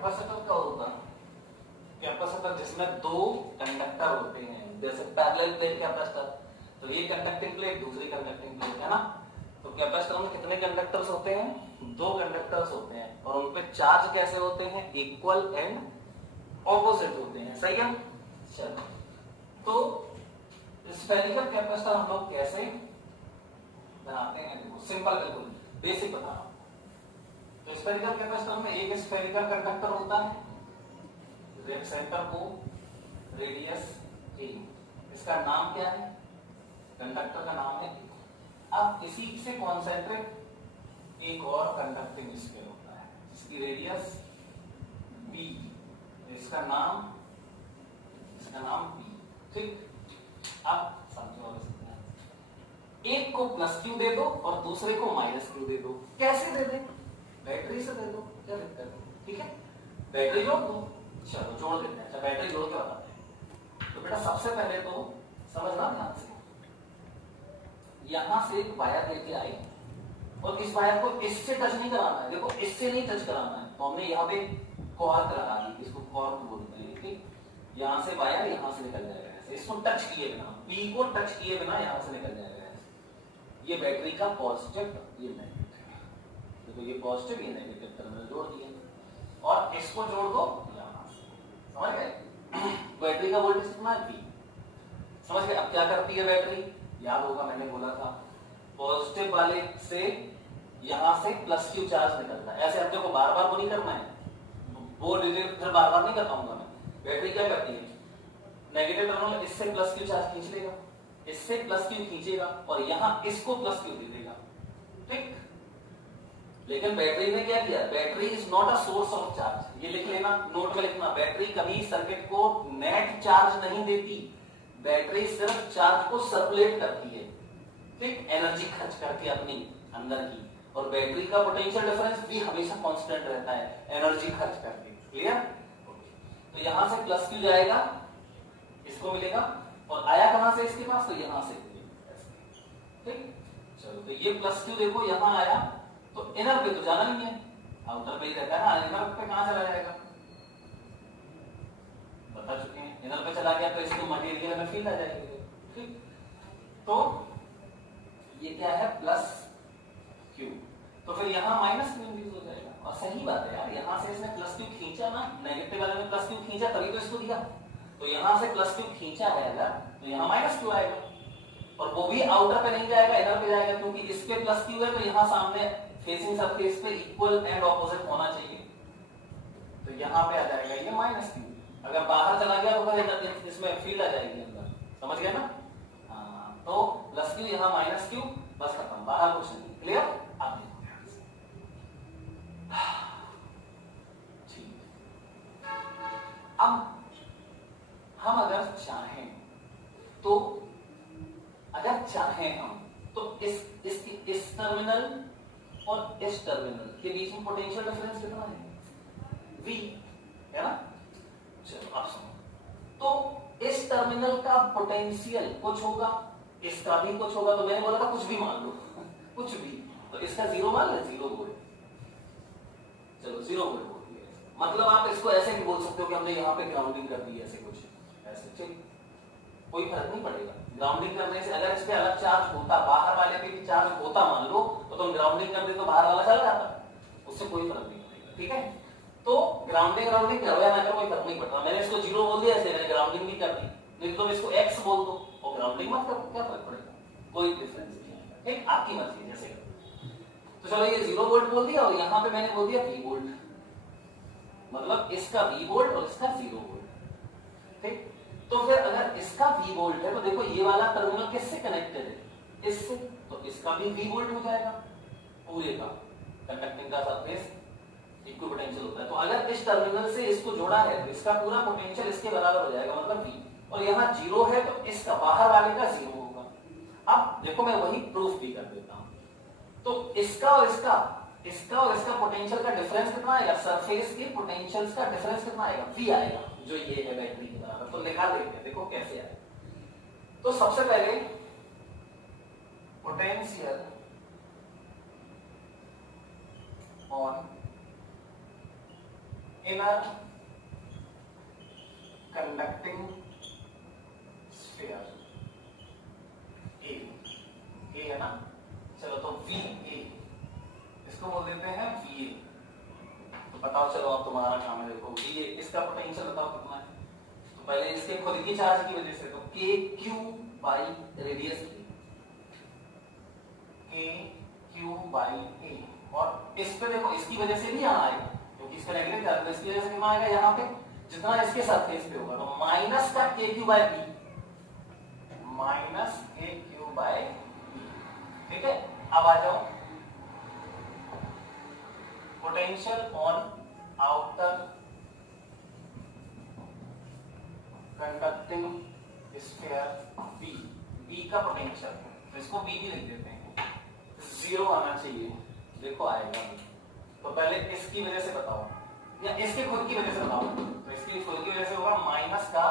Capacitor का होता है, कैपेसिटर जिसमें दो कंडक्टर होते हैं, जैसे पैरेलल प्लेट कैपेसिटर, तो ये कंडक्टिंग प्लेट, दूसरी कंडक्टिंग प्लेट, है ना। तो कैपेसिटर में कितने कंडक्टर्स होते हैं? दो कंडक्टर्स होते हैं, और उन पे चार्ज कैसे होते हैं? इक्वल एंड ऑपोजिट होते हैं, सही है। चलो, तो स्फेरिकल कैपेसिटर हम लोग कैसे बनाते हैं? देखो सिंपल, बिल्कुल बेसिक बता रहा हूं। तो स्फेरिकल कैपेसिटर में एक स्फेरिकल कंडक्टर होता है, सेंटर को रेडियस ए, इसका नाम क्या है? कंडक्टर का नाम है। अब इसी से कॉन्सेंट्रिक एक और कंडक्टिंग स्फीयर होता है जिसकी रेडियस बी, इसका नाम बी, ठीक। अब समझो, एक को प्लस क्यू दे दो और दूसरे को माइनस क्यू दे दो। कैसे दे दे? बैटरी से दे दो, क्या दिक्कत है? ठीक है, बैटरी जोड़ दो। चलो जोड़ देते हैं। अच्छा, बैटरी जोड़ के बताते हैं। तो बेटा सबसे पहले तो समझना ध्यान से, यहां से एक वायर लेके आई और इस वायर को इससे टच नहीं कराना है। देखो इससे नहीं टच कराना है, तो हमने यहाँ पे कॉर्क लगा दी, इसको कॉर्क बोलते हैं, ठीक। यहां से वायर यहां से निकल जाएगा ऐसे, इसको टच किए बिना, पी को टच किए बिना यहां से निकल जाएगा ऐसे। ये बैटरी का पॉजिटिव, ये नेगेटिव। देखो ये पॉजिटिव, ये नेगेटिव टर्मिनल जोड़ दिए, और इसको जोड़ दो यहां से, समझ गए? बैटरी का वोल्टेज कितना है? पी, समझ गए? अब क्या करती है बैटरी? याद होगा मैंने बोला था, पॉजिटिव वाले से यहां से प्लस क्यू चार्ज निकलता है ऐसे। अब देखो बार बार वो नहीं करना है, वो डिजिट फिर बार बार नहीं कर पाऊंगा मैं। बैटरी क्या करती है? नेगेटिव टर्मिनल इससे प्लस क्यू चार्ज खींच लेगा, इससे प्लस क्यू खींचेगा और यहां इसको प्लस क्यू दे देगा, ठीक। लेकिन बैटरी ने क्या किया? Battery is not a source of charge, ये लिख लेना, नोट में लिखना। बैटरी कभी सर्किट को नेट चार्ज नहीं देती, बैटरी सिर्फ चार्ज को सर्कुलेट करती है, ठीक, एनर्जी खर्च करके अपनी अंदर की। और बैटरी का पोटेंशियल डिफरेंस भी हमेशा कांस्टेंट रहता है, एनर्जी खर्च करके, क्लियर? तो यहां से प्लस क्यू जाएगा, इसको मिलेगा, और आया कहां से इसके पास? तो यहां से, ठीक। चलो, तो ये प्लस क्यू देखो यहां आया, तो इनर पे तो जाना नहीं है, आउटर पे ही रहता है ना। इनर पे कहां चला जाएगा? बता चुके हैं, इनर पे चला गया तो इसको मटेरियल में फील्ड आ जाएगी, ठीक। तो ये क्या है? प्लस क्यू, तो फिर यहाँ माइनस क्यू इंड्यूस हो जाएगा। और सही बात है यार, यहाँ से इसने प्लस क्यू खींचा ना, नेगेटिव वाले ने प्लस क्यू खींचा तभी तो इसको दिया। तो यहाँ से प्लस क्यू खींचा है अगर, तो यहाँ माइनस क्यू आएगा, और वो भी आउटर पे नहीं जाएगा, इनर पे जाएगा, क्योंकि इस पे प्लस क्यू है तो यहाँ सामने फेसिंग सरफेस पे इक्वल एंड ऑपोजिट होना चाहिए, तो यहाँ पे आ जाएगा ये माइनस क्यू। अगर बाहर चला गया तो फिर इसमें फील्ड आ जाएगी अंदर, समझ गए ना? हाँ, तो प्लस क्यू यहाँ माइनस क्यू, बस खत्म, बाहर कुछ नहीं, क्लियर? अब अब हम अगर चाहें हम तो इस टर्मिनल और इस टर्मिनल के बीच में पोटेंशियल डिफरेंस कितना है? V, है ना? चलो आप सुनो, तो इस टर्मिनल का पोटेंशियल कुछ होगा, इसका भी कुछ होगा। तो मैंने बोला था कुछ भी मान लो कुछ भी, तो इसका जीरो मान ले, 0 वोल्ट। चलो 0 वोल्ट बोल दिया, मतलब आप इसको ऐसे भी बोल सकते हो कि हमने यहाँ पे ग्राउंडिंग कर दी, ऐसे कुछ ऐसे, ठीक, कोई फर्क नहीं पड़ेगा। ग्राउंडिंग करने से अगर इस पे अलग चार्ज होता, बाहर वाले पे भी चार्ज होता मान लो, तो तुम ग्राउंडिंग कर दे तो बाहर वाला चला जाता, उससे कोई फर्क नहीं पड़ेगा, ठीक है। तो ग्राउंडिंग करो या ना करो कोई फर्क नहीं पड़ता। मैंने इसको 0 बोल दिया, ऐसे मैंने ग्राउंडिंग नहीं कर दी, नहीं तो इसको x बोल दो और ग्राउंडिंग मत करो, क्या फर्क पड़ेगा? कोई डिफरेंस नहीं है, ठीक, आपकी मर्जी जैसे। तो चलो ये 0 वोल्ट बोल दिया, और यहाँ पे मैंने बोल दिया V वोल्ट, मतलब इसका V वोल्ट और इसका 0 वोल्ट, ठीक। तो फिर अगर इसका V वोल्ट है तो देखो ये वाला टर्मिनल किससे कनेक्टेड है? इससे, तो इसका भी V वोल्ट हो जाएगा पूरे का। कंडक्टिंग का सरफेस इक्वल पोटेंशियल होता है, तो अगर इस टर्मिनल से इसको जोड़ा है तो इसका पूरा पोटेंशियल इसके बराबर हो जाएगा, मतलब V। और यहाँ 0 है तो इसका बाहर वाले का 0 होगा। अब देखो मैं वही प्रूफ भी कर देता हूं, तो इसका और इसका पोटेंशियल का डिफरेंस कितना आएगा? सरफेस के पोटेंशियल्स का डिफरेंस कितना आएगा? V आएगा, जो ये है बैटरी के बराबर। तो निकाल देते हैं, देखो कैसे आएगा। तो सबसे पहले potential on inner conducting sphere A है ना। चलो तो वी ए इसको बोल देते हैं वी ए। तो बताओ चलो अब तुम्हारा काम है, देखो वी ए इसका पोटेंशियल बताओ कितना है। तो पहले इसके खुद की चार्ज की वजह से तो के क्यू बाई रेडियस के क्यू बाई ए, और इस पे देखो इसकी वजह से भी यहाँ आएगा क्योंकि इसका नेगेटिव चार्ज है, इसकी वजह से कितना आएगा यहाँ पे जितना इसके सरफेस पे होगा, तो माइनस का K Q by B, minus K Q by B. ठीक है, अब आ जाओ potential on outer conducting sphere B, B का पोटेंशियल, तो इसको बी भी लिख देते हैं, जीरो आना चाहिए, देखो आएगा। तो पहले इसकी वजह से बताओ या इसके खुद की वजह से बताओ। तो इसकी खुद की वजह से होगा माइनस का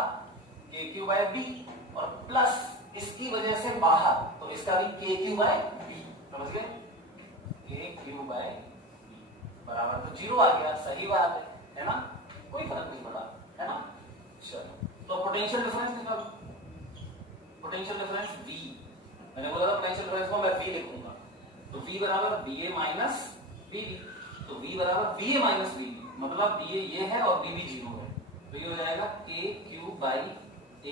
के क्यू बाय बी और प्लस इसकी वजह से बाहर, तो इसका भी के क्यू बाय बी, समझ गए, के क्यू बाय बी बराबर, तो जीरो आ गया, सही बात है ना, कोई फर्क नहीं पड़ा, है ना। चलो तो पोटेंशियल डिफरेंस निकालो, पोटेंशियल डिफरेंस V, मैंने बोला था पोटेंशियल डिफरेंस को मैं V लिखूंगा, तो V बराबर VA माइनस VB, तो V बराबर VA माइनस VB, मतलब VA ये है और VB जीरो है, तो ये हो जाएगा के Q by A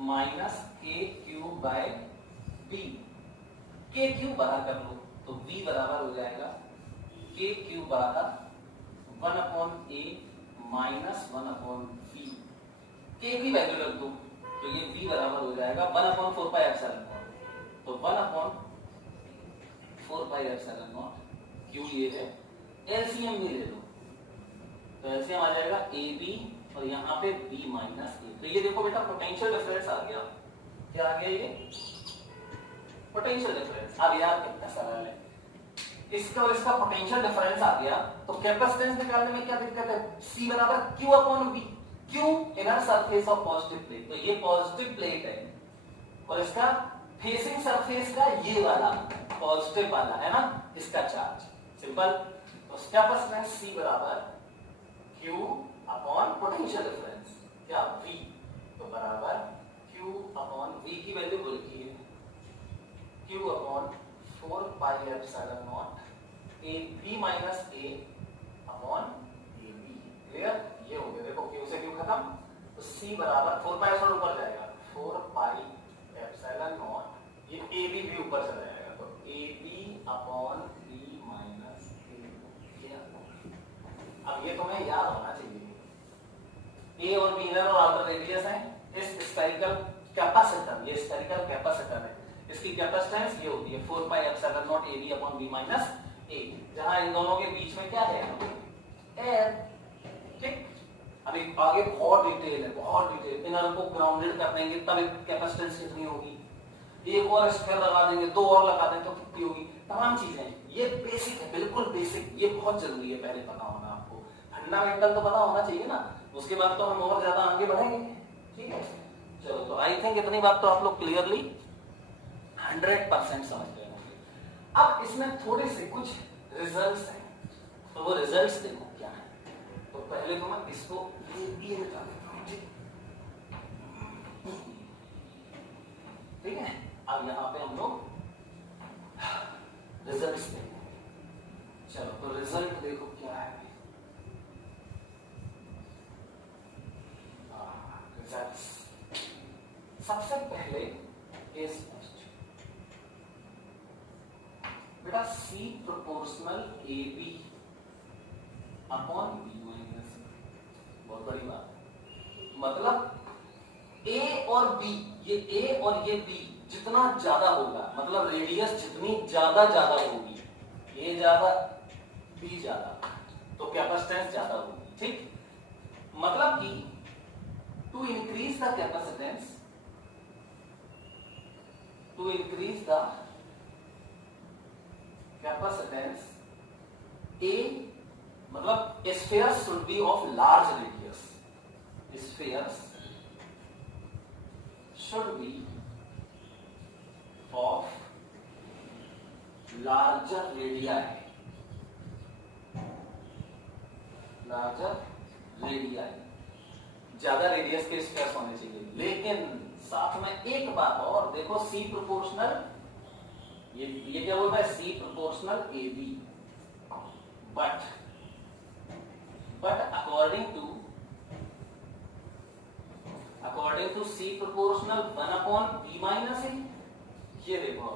minus K Q by B, के क्यू बाहर कर लो, तो V बराबर हो जाएगा के क्यू बाहर 1/a माइनस 1/v, के की वैल्यू रख दो, तो ये v बराबर हो जाएगा 1/4 पाई एप्सिलॉन नॉट, तो 1/4 पाई एप्सिलॉन नॉट, क्यू ये है, एलसीएम भी ले लो, तो एलसीएम आ जाएगा ab और यहाँ पे b माइनस a, तो ये देखो बेटा पोटेंशियल डिफरेंस आ गया, क्या आ गया ये पोटेंशियल डिफरेंस। अब यार कितना सरल है, इसका और इसका पोटेंशियल डिफरेंस आ गया, तो कैपेसिटेंस निकालने में क्या दिक्कत है, c बराबर q/v, Q inner surface of positive plate, तो ये पॉजिटिव प्लेट है और इसका फेसिंग सरफेस का ये वाला पॉजिटिव वाला है ना इसका चार्ज, सिंपल। तो कैपेसिटेंस C बराबर Q अपॉन पोटेंशियल डिफरेंस क्या V, तो बराबर Q अपॉन V की वैल्यू बोल की है Q upon 4 pi epsilon not AB minus A upon AB, clear, ये हो गया, देखो Q से Q खत्म, तो C बराबर 4 पाई एप्सिलॉन ऊपर जाएगा, 4 पाई एप्सिलॉन नॉट, ये AB भी ऊपर चला जाएगा, तो AB upon B minus A। अब ये तुम्हें याद होना चाहिए, A और B इनर और आउटर रेडियस है, इस स्फेरिकल कैपेसिटर, ये स्फेरिकल कैपेसिटर है, इसकी कैपेसिटेंस ये होती है 4 pi epsilon not AB upon B minus A, जहां इन दोनों के बीच में क्या है, एयर। ठीक, अभी आगे बहुत डिटेल है, बहुत डिटेल, इनर को ग्राउंडेड कर देंगे तब कैपेसिटेंस कितनी होगी, एक और स्फीयर लगा देंगे, दो और लगा देंगे तो कितनी होगी, तमाम चीजें, ये बेसिक है, बिल्कुल बेसिक, ये बहुत जरूरी है पहले पता होना आपको, फंडामेंटल तो पता होना चाहिए ना, उसके बाद तो हम और ज्यादा आगे बढ़ेंगे। ठीक है, चलो तो आई थिंक इतनी बात तो आप लोग क्लियरली 100% समझ गए होंगे। अब इसमें थोड़े से कुछ रिजल्ट्स हैं, तो वो रिजल्ट्स देखो क्या है। तो पहले तो मैं इसको ये मिटा देता हूं, ठीक है। अब यहाँ पे हम लोग रिजल्ट्स देखेंगे, चलो तो रिजल्ट देखो क्या है, रिजल्ट्स सबसे पहले इस बेटा C proportional AB upon B minus, बहुत बड़ी बात है, मतलब A और B, ये A और ये B जितना ज्यादा होगा, मतलब रेडियस जितनी ज्यादा होगी, A ज्यादा B ज्यादा, तो कैपेसिटेंस ज्यादा होगी। ठीक, मतलब कि to increase the capacitance, to increase the capacitance A, मतलब spheres should be of large radius, spheres should be of larger radii, larger radii, ज्यादा रेडियस के स्क्वायर्स होने चाहिए। लेकिन साथ में एक बात और देखो, सी प्रोपोर्शनल, ये क्या बोल रहा है, C proportional A B, but according to C proportional 1/b minus A. ये देखो,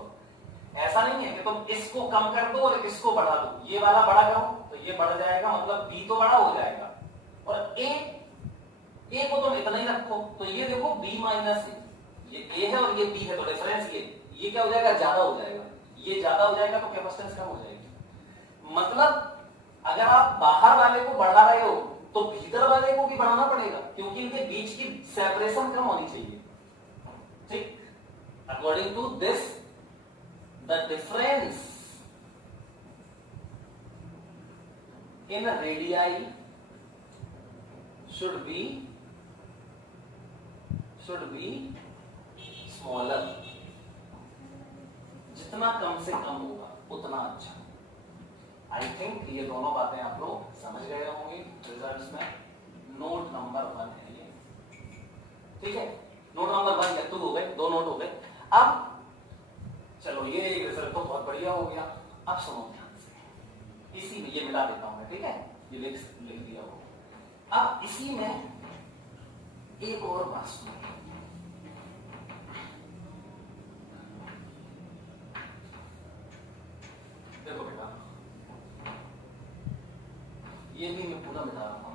ऐसा नहीं है कि तुम इसको कम कर दो और इसको बढ़ा दो, ये वाला बड़ा करो तो ये बढ़ जाएगा, मतलब b तो बड़ा हो जाएगा, और a को तुम इतना ही रखो तो ये देखो b माइनस ए, ये a है और ये b है, तो डिफरेंस ये क्या हो जाएगा, ज्यादा हो जाएगा। ये ज्यादा हो जाएगा तो कैपेसिटेंस कम हो जाएगी। मतलब अगर आप बाहर वाले को बढ़ा रहे हो तो भीतर वाले को भी बढ़ाना पड़ेगा, क्योंकि इनके बीच की सेपरेशन कम होनी चाहिए। ठीक, according to this the difference in radii should be smaller, जितना कम से कम होगा उतना अच्छा। आई थिंक ये दोनों बातें आप लोग समझ गए होंगे रिजल्ट्स में। नोट नंबर 1 है ये, ठीक है। नोट नंबर 1 या 2 हो गए, 2 नोट हो गए। अब चलो, ये रिजल्ट तो बहुत बढ़िया हो गया। अब सुनो ध्यान से, इसी में ये मिला देता हूं मैं, ठीक है, ये लिख दिया हो। अब इसी में एक और बात सुनो, देखो बेटा, ये भी मैं पूरा मिटा रहा हूं।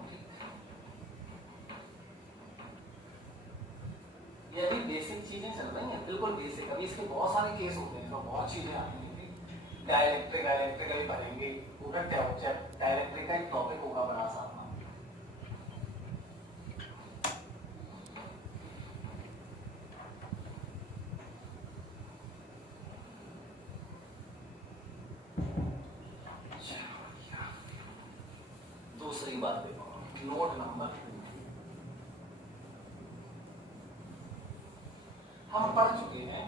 ये अभी बेसिक चीजें चल रही हैं, बिल्कुल बेसिक। अभी इसके बहुत सारे केस होते हैं, बहुत चीजें आती हैं। डायरेक्ट्रिक अभी पढ़ेंगे, पूरा डायरेक्ट्रिक का एक टॉपिक होगा बड़ा सा। दूसरी बात देखो, नोट नंबर 2 हम पढ़ चुके हैं।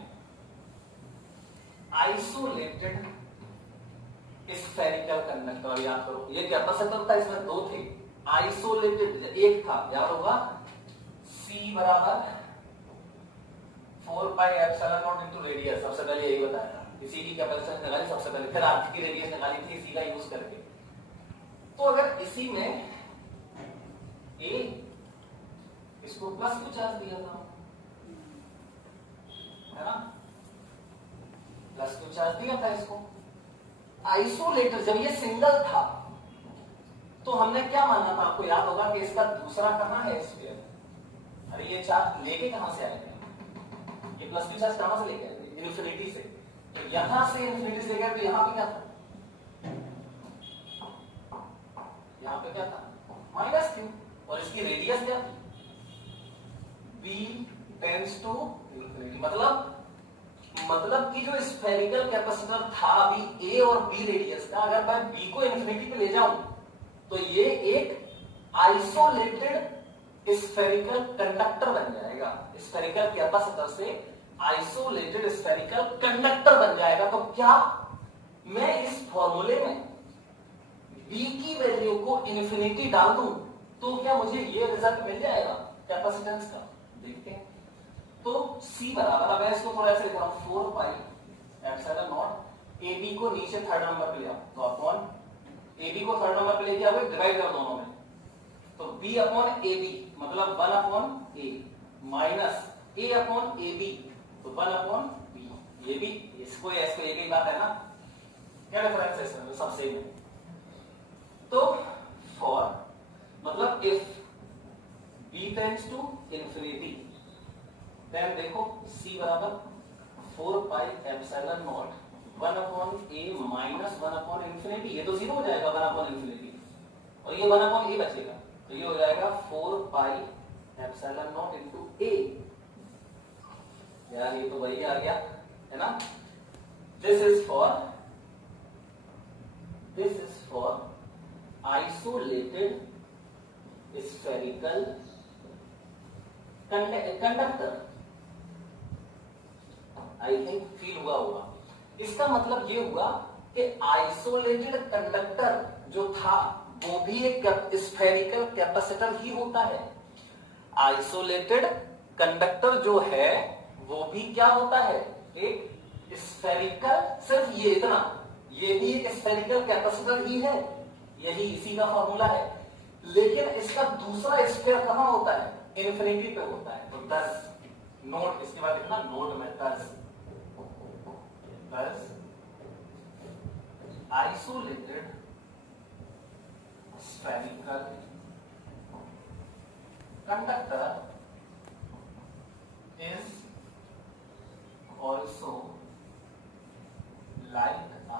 आइसोलेटेड स्फेरिकल कंडक्टर, याद करो ये कैपेसिटर था, इसमें 2 थे। आइसोलेटेड एक था, याद होगा, C बराबर 4 pi epsilon not into radius. सबसे पहले यही बताया था, इसी की कैपेसिटेंस निकाली सबसे पहले, फिर अर्थ की रेडियस निकाली थी इसी का यूज करके। तो अगर इसी में A, इसको प्लस क्यू चार्ज दिया था, है ना, प्लस क्यू चार्ज दिया था इसको। आइसोलेटर जब ये सिंगल था तो हमने क्या माना था, आपको याद होगा कि इसका दूसरा कहां है स्फीयर। अरे ये चार्ज लेके कहां से आएगा, ये प्लस क्यू चार्ज कहां से लेके आएगा, इन्फिनिटी से। तो यहां से इन्फिनिटी से लेकर, तो यहां पे क्या था, यहां पे क्या था, माइनस क्यू, और इसकी रेडियस क्या थी, b टेंड्स टू इंफिनिटी। मतलब कि जो स्फेरिकल कैपेसिटर था अभी a और b रेडियस का, अगर मैं b को इंफिनिटी पे ले जाऊं तो ये एक आइसोलेटेड स्फेरिकल कंडक्टर बन जाएगा। स्फेरिकल कैपेसिटर से आइसोलेटेड स्फेरिकल कंडक्टर बन जाएगा। तो क्या मैं इस फॉर्मूले में b की वैल्यू को इंफिनिटी डाल दूं तो क्या मुझे ये रिजल्ट मिल जाएगा कैपेसिटेंस का, देखते हैं। तो C बराबर, अब इसको थोड़ा ऐसे लिख रहा हूं, 4 पाई एप्सिलॉन नॉट, AB को नीचे थर्ड नंबर पे ले आओ, तो अपॉन AB को थर्ड नंबर पे लेके आओगे, डिवाइड कर दोनों में, तो B अपॉन AB मतलब 1 upon A minus A upon AB, तो 1 अपॉन B। ये भी इसको एक ही बात है ना, क्या डिफरेंस है इसमें, सब सेम है। तो फॉर मतलब if b tends to infinity, then देखो c बराबर 4 pi epsilon naught 1 upon a minus 1 upon infinity. ये तो 0 हो जाएगा 1 अपॉन इंफिनिटी, और ये 1 अपॉन a बचेगा, तो ये हो जाएगा 4 pi epsilon not into a। यार ये तो वही आ गया है ना। This is for isolated spherical conductor. I think feel हुआ होगा। इसका मतलब ये हुआ कि आइसोलेटेड कंडक्टर जो था वो भी एक स्फेरिकल कैपेसिटर ही होता है। आइसोलेटेड कंडक्टर जो है वो भी क्या होता है, एक स्फेरिकल, सिर्फ ये इतना, ये भी एक स्फेरिकल कैपेसिटर ही है, यही इसी का फॉर्मूला है। लेकिन इसका दूसरा स्फीयर कहां होता है, इन्फिनिटी पे होता है। तो 10 नोट, इसके बाद लिखना नोट में 10 isolated spherical conductor is also like a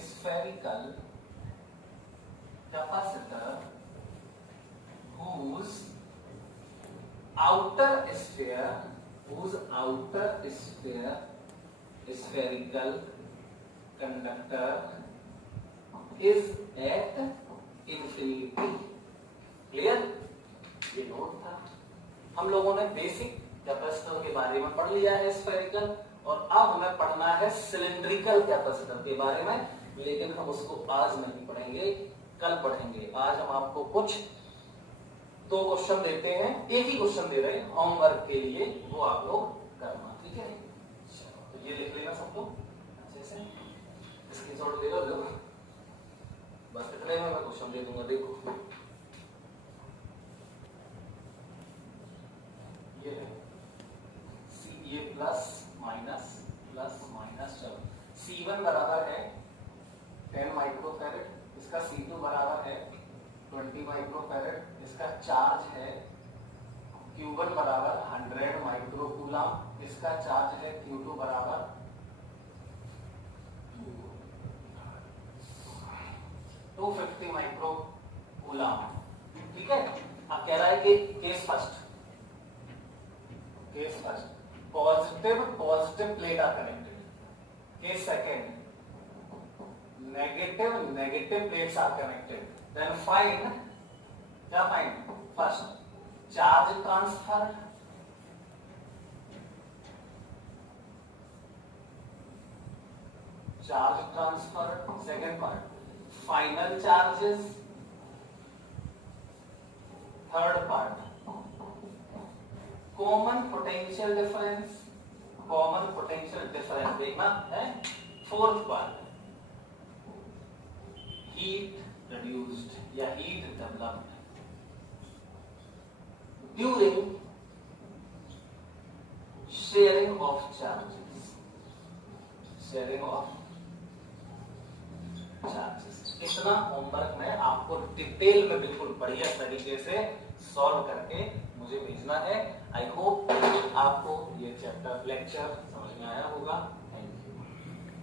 spherical capacitor whose outer sphere spherical conductor is at infinity। Clear? ये नोट था। हम लोगों ने बेसिक कैपेसिटर के बारे में पढ़ लिया है स्फेरिकल, और अब हमें पढ़ना है सिलिंड्रिकल कैपेसिटर के बारे में, लेकिन हम उसको आज नहीं पढ़ेंगे, कल पढ़ेंगे। आज हम आपको कुछ 2 क्वेश्चन देते हैं, एक ही क्वेश्चन दे रहे हैं होमवर्क के लिए, वो आप लोग करना, ठीक है? तो ये लिख लेना सब लोग अच्छे से, स्क्रीनशॉट ले लो। बस इतने में मैं क्वेश्चन दे दूंगा। देखो ये है ये प्लस माइनस चलो C1 बराबर है 10 माइक्रोफैरेड, इसका C2 बराबर है 20 माइक्रोफैरेड, इसका चार्ज है Q1 बराबर 100 माइक्रोकूलम, इसका चार्ज है Q2 बराबर 250 माइक्रोकूलम। ठीक है? अब कह रहा है कि case first positive plate are connected, case second negative plates are connected, then find, क्या find, first charge transfer, second part final charges, third part common potential difference देखना है, फोर्थ पार्ट हीट रिड्यूस्ड या heat developed during sharing of charges, इतना homework में आपको detail में बिल्कुल बढ़िया तरीके से सॉल्व करके मुझे भेजना है। आई होप आपको ये चैप्टर लेक्चर समझ में आया होगा।